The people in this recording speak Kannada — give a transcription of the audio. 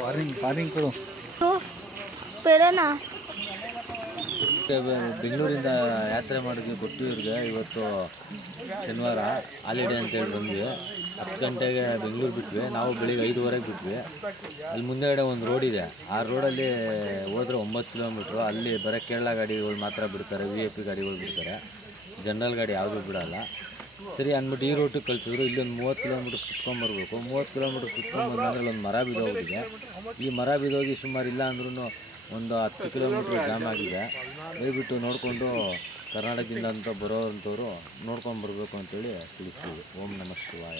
ವಾರ್ನಿಂಗ್ ಕೊಡು. ಬೇಡನಾ? ಬೆಂಗಳೂರಿಂದ ಯಾತ್ರೆ ಮಾಡಿದ್ವಿ ಕೊಟ್ಟಿವ್ರಿಗೆ. ಇವತ್ತು ಶನಿವಾರ ಹಾಲಿಡೇ ಅಂತೇಳಿ ಬಂದ್ವಿ. 10 ಗಂಟೆಗೆ ಬೆಂಗಳೂರು ಬಿಟ್ವಿ. ನಾವು ಬೆಳಿಗ್ಗೆ 5:15ಗೆ ಬಿಟ್ವಿ. ಅಲ್ಲಿ ಮುಂದೆಗಡೆ ಒಂದು ರೋಡ್ ಇದೆ. ಆ ರೋಡಲ್ಲಿ ಹೋದರೆ 9 ಕಿಲೋಮೀಟ್ರು. ಅಲ್ಲಿ ಬರೀ ಕೇರಳ ಗಾಡಿಗಳು ಮಾತ್ರ ಬಿಡ್ತಾರೆ, VIP ಗಾಡಿಗಳು ಬಿಡ್ತಾರೆ, ಜನರಲ್ ಗಾಡಿ ಯಾವುದೂ ಬಿಡೋಲ್ಲ. ಸರಿ ಅಂದ್ಬಿಟ್ಟು ಈ ರೂಟಿಗೆ ಕಳಿಸಿದ್ರು. ಇಲ್ಲೊಂದು 30 ಕಿಲೋಮೀಟ್ರ್ ಸುತ್ಕೊಂಬರ್ಬೇಕು. 30 ಕಿಲೋಮೀಟ್ರ್ ಸುತ್ಕೊಂಬಂದ್ರೆ ಒಂದು ಮರ ಬಿದ್ದೋಗಿದೆ. ಈ ಮರ ಬಿದ್ದೋಗಿ ಸುಮಾರು ಇಲ್ಲ ಅಂದ್ರೂ ಒಂದು 10 ಕಿಲೋಮೀಟ್ರ್ ಜಾಮ್ ಆಗಿದೆ. ದಯವಿಟ್ಟು ನೋಡಿಕೊಂಡು ಕರ್ನಾಟಕದಿಂದ ಅಂತ ಬರೋವಂಥವ್ರು ನೋಡ್ಕೊಂಡು ಬರಬೇಕು ಅಂತೇಳಿ ತಿಳಿಸ್ತೀವಿ. ಓಂ ನಮಃ ಶಿವಾಯ.